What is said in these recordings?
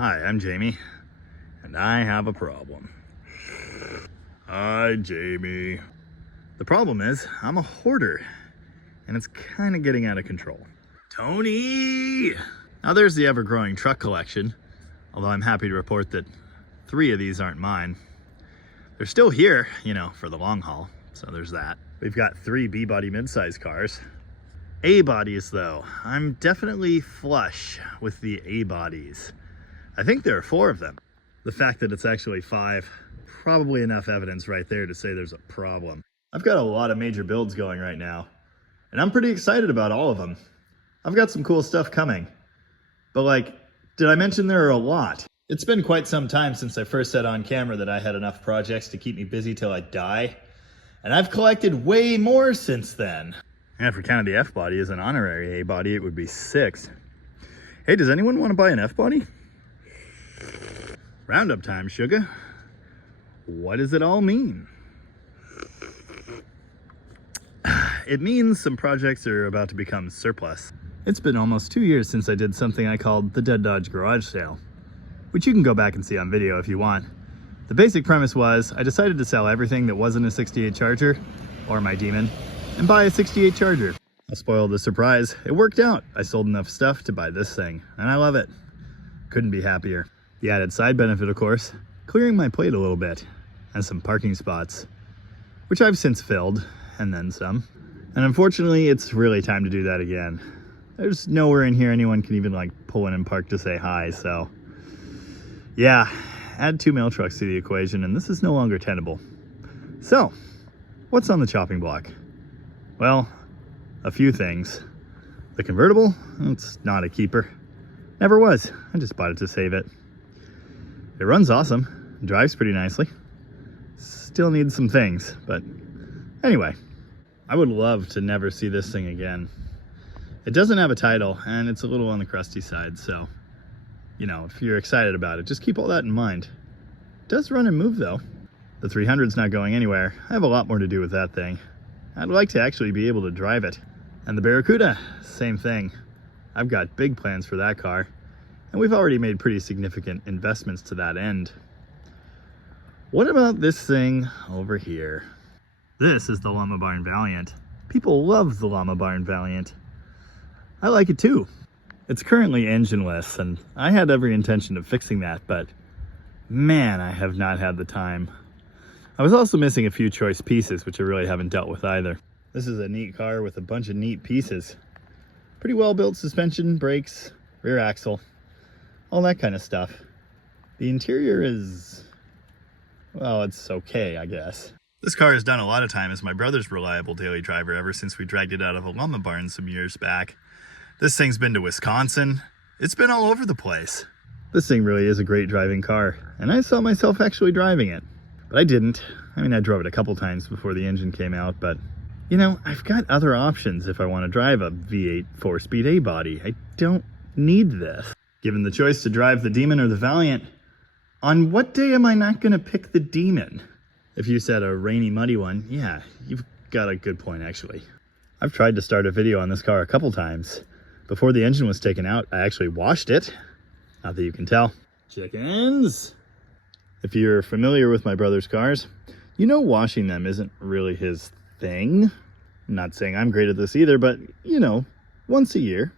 Hi, I'm Jamie, and I have a problem. Hi, Jamie. The problem is, I'm a hoarder, and it's kind of getting out of control. Tony! Now there's the ever-growing truck collection, although I'm happy to report that 3 of these aren't mine. They're still here, you know, for the long haul, so there's that. We've got 3 B-body midsize cars. A-bodies, though. I'm definitely flush with the A-bodies. I think there are 4 of them. The fact that it's actually 5, probably enough evidence right there to say there's a problem. I've got a lot of major builds going right now, and I'm pretty excited about all of them. I've got some cool stuff coming. But like, did I mention there are a lot? It's been quite some time since I first said on camera that I had enough projects to keep me busy till I die, and I've collected way more since then. And if we counted the F-body as an honorary A-body, it would be 6. Hey, does anyone want to buy an F-body? Roundup time, sugar. What does it all mean? It means some projects are about to become surplus. It's been almost 2 years since I did something I called the Dead Dodge Garage Sale, which you can go back and see on video if you want. The basic premise was I decided to sell everything that wasn't a 68 Charger, or my Demon, and buy a 68 Charger. I'll spoil the surprise. It worked out. I sold enough stuff to buy this thing, and I love it. Couldn't be happier. The added side benefit, of course, clearing my plate a little bit, and some parking spots, which I've since filled, and then some. And unfortunately, it's really time to do that again. There's nowhere in here anyone can even like pull in and park to say hi, so yeah, add 2 mail trucks to the equation, and this is no longer tenable. So, what's on the chopping block? Well, a few things. The convertible, it's not a keeper. Never was. I just bought it to save it. It runs awesome, drives pretty nicely. Still needs some things, but anyway, I would love to never see this thing again. It doesn't have a title, and it's a little on the crusty side, so, you know, if you're excited about it, just keep all that in mind. It does run and move, though. The 300's not going anywhere. I have a lot more to do with that thing. I'd like to actually be able to drive it. And the Barracuda, same thing. I've got big plans for that car, and we've already made pretty significant investments to that end. What about this thing over here? This is the Llama Barn Valiant. People love the Llama Barn Valiant. I like it too. It's currently engineless, and I had every intention of fixing that, but man, I have not had the time. I was also missing a few choice pieces, which I really haven't dealt with either. This is a neat car with a bunch of neat pieces. Pretty well built suspension, brakes, rear axle, all that kind of stuff. The interior is, well, it's okay, I guess. This car has done a lot of time as my brother's reliable daily driver ever since we dragged it out of a llama barn some years back. This thing's been to Wisconsin. It's been all over the place. This thing really is a great driving car, and I saw myself actually driving it. But I didn't. I mean, I drove it a couple times before the engine came out, but you know, I've got other options if I want to drive a V8 4-speed A-body. I don't need this. Given the choice to drive the Demon or the Valiant, on what day am I not going to pick the Demon? If you said a rainy, muddy one, yeah, you've got a good point, actually. I've tried to start a video on this car a couple times. Before the engine was taken out, I actually washed it. Not that you can tell. Chickens! If you're familiar with my brother's cars, you know washing them isn't really his thing. I'm not saying I'm great at this either, but, you know, once a year,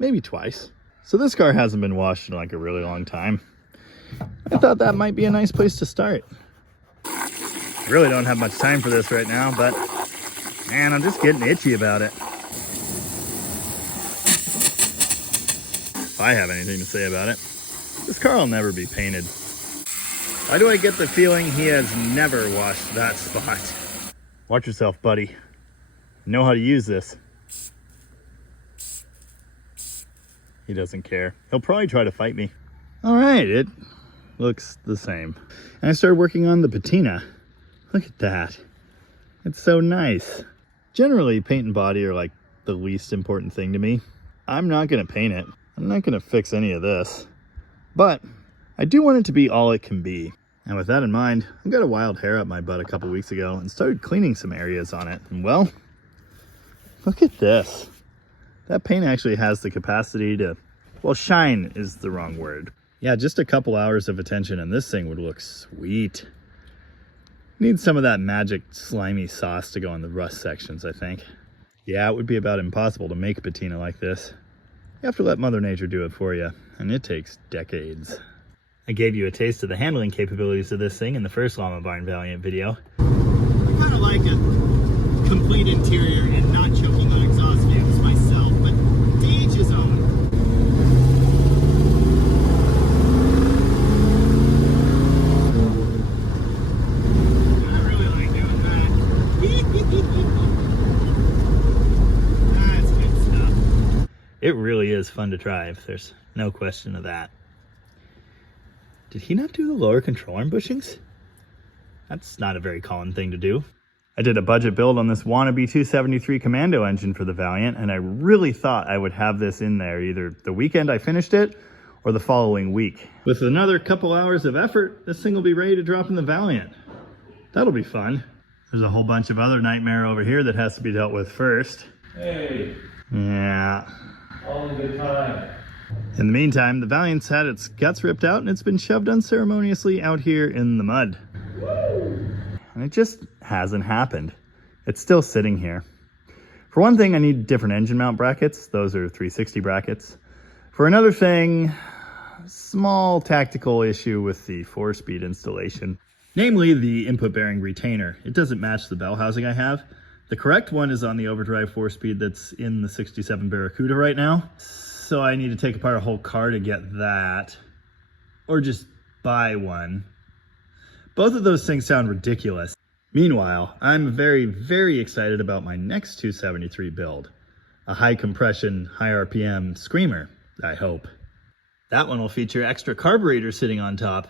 maybe twice. So this car hasn't been washed in like a really long time. I thought that might be a nice place to start. Really don't have much time for this right now, but man, I'm just getting itchy about it. If I have anything to say about it, this car will never be painted. Why do I get the feeling he has never washed that spot? Watch yourself, buddy. Know how to use this. He doesn't care. He'll probably try to fight me. All right, it looks the same. And I started working on the Patina. Look at that. It's so nice. Generally, paint and body are like the least important thing to me. I'm not gonna paint it. I'm not gonna fix any of this. But I do want it to be all it can be. And with that in mind, I got a wild hair up my butt a couple weeks ago and started cleaning some areas on it. And well, look at this. That paint actually has the capacity to, well, shine is the wrong word. Yeah, just a couple hours of attention and this thing would look sweet. Need some of that magic slimy sauce to go in the rust sections, I think. Yeah, it would be about impossible to make patina like this. You have to let Mother Nature do it for you, and it takes decades. I gave you a taste of the handling capabilities of this thing in the first Llama Barn Valiant video. I kind of like a complete interior and not choking on exhaust fumes myself, but to each his own. I really like doing that. That's good stuff. It really is fun to drive, there's no question of that. Did he not do the lower control arm bushings? That's not a very common thing to do. I did a budget build on this wannabe 273 Commando engine for the Valiant, and I really thought I would have this in there either the weekend I finished it or the following week. With another couple hours of effort, this thing will be ready to drop in the Valiant. That'll be fun. There's a whole bunch of other nightmare over here that has to be dealt with first. Hey. Yeah. All in good time. In the meantime, the Valiant's had its guts ripped out and it's been shoved unceremoniously out here in the mud. Woo! And it just hasn't happened. It's still sitting here. For one thing, I need different engine mount brackets. Those are 360 brackets. For another thing, small tactical issue with the 4-speed installation. Namely, the input bearing retainer. It doesn't match the bell housing I have. The correct one is on the overdrive 4-speed that's in the 67 Barracuda right now. So I need to take apart a whole car to get that, or just buy one. Both of those things sound ridiculous. Meanwhile, I'm very, very excited about my next 273 build. A high compression, high RPM screamer, I hope. That one will feature extra carburetor sitting on top.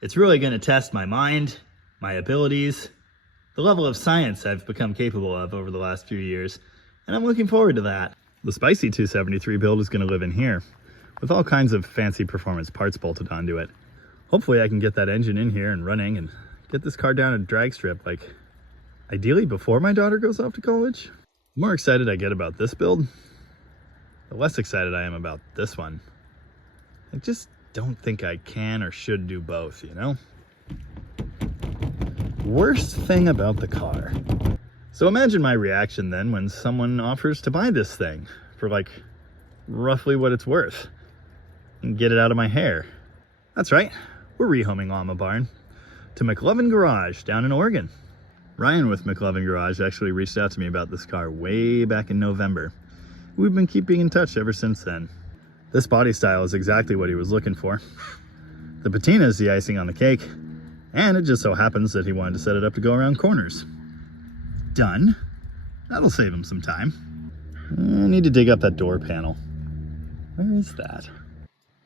It's really going to test my mind, my abilities, the level of science I've become capable of over the last few years, and I'm looking forward to that. The spicy 273 build is going to live in here, with all kinds of fancy performance parts bolted onto it. Hopefully I can get that engine in here and running and get this car down a drag strip, like ideally before my daughter goes off to college. The more excited I get about this build, the less excited I am about this one. I just don't think I can or should do both, you know? Worst thing about the car. So imagine my reaction then when someone offers to buy this thing for like roughly what it's worth and get it out of my hair. That's right, we're rehoming Llama Barn to McLovin Garage down in Oregon. Ryan with McLovin Garage actually reached out to me about this car way back in November. We've been keeping in touch ever since then. This body style is exactly what he was looking for. The patina is the icing on the cake, and it just so happens that he wanted to set it up to go around corners. Done. That'll save him some time. I need to dig up that door panel. Where is that?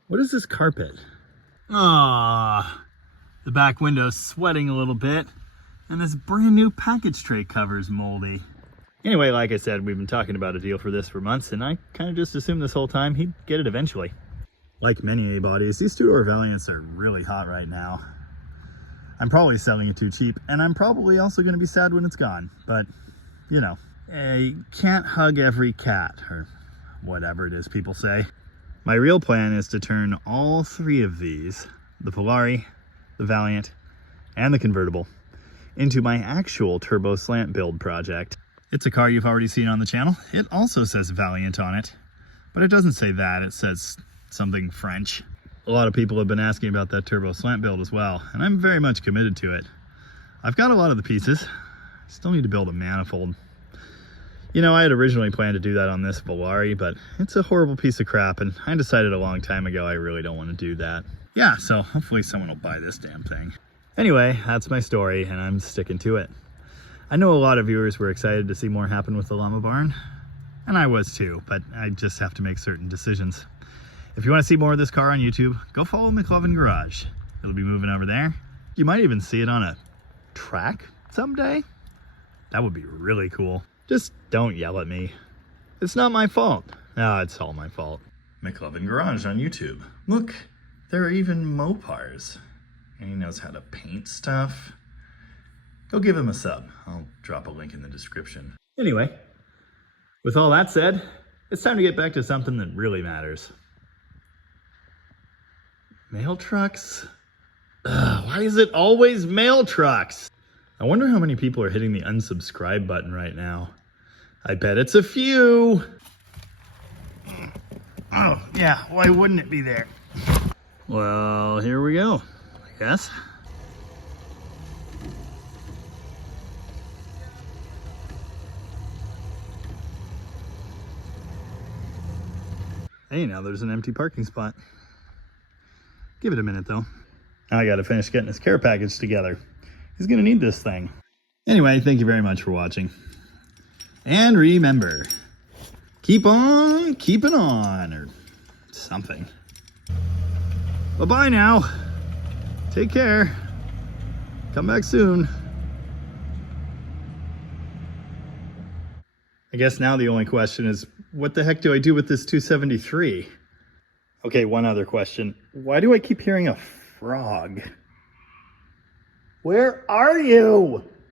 What is this carpet? Ah, the back window's sweating a little bit, and this brand new package tray cover's moldy. Anyway, like I said, we've been talking about a deal for this for months, and I kind of just assumed this whole time he'd get it eventually. Like many A-bodies, these two-door Valiants are really hot right now. I'm probably selling it too cheap, and I'm probably also going to be sad when it's gone. But, you know, you can't hug every cat, or whatever it is people say. My real plan is to turn all three of these, the Polari, the Valiant, and the convertible, into my actual turbo slant build project. It's a car you've already seen on the channel. It also says Valiant on it, but it doesn't say that. It says something French. A lot of people have been asking about that turbo slant build as well, and I'm very much committed to it. I've got a lot of the pieces. I still need to build a manifold. You know, I had originally planned to do that on this Polari, but it's a horrible piece of crap, and I decided a long time ago I really don't want to do that. Yeah, so hopefully someone will buy this damn thing. Anyway, that's my story, and I'm sticking to it. I know a lot of viewers were excited to see more happen with the Llama Barn, and I was too, but I just have to make certain decisions. If you want to see more of this car on YouTube, go follow McLovin Garage. It'll be moving over there. You might even see it on a track someday. That would be really cool. Just don't yell at me. It's not my fault. No, it's all my fault. McLovin Garage on YouTube. Look, there are even Mopars. And he knows how to paint stuff. Go give him a sub. I'll drop a link in the description. Anyway, with all that said, it's time to get back to something that really matters. Mail trucks? Ugh, why is it always mail trucks? I wonder how many people are hitting the unsubscribe button right now. I bet it's a few. Oh, yeah, why wouldn't it be there? Well, here we go, I guess. Hey, now there's an empty parking spot. Give it a minute, though. Now I gotta finish getting his care package together. He's gonna need this thing. Anyway, thank you very much for watching. And remember, keep on keeping on, or something. Bye-bye now. Take care. Come back soon. I guess now the only question is, what the heck do I do with this 273? Okay, one other question. Why do I keep hearing a frog? Where are you?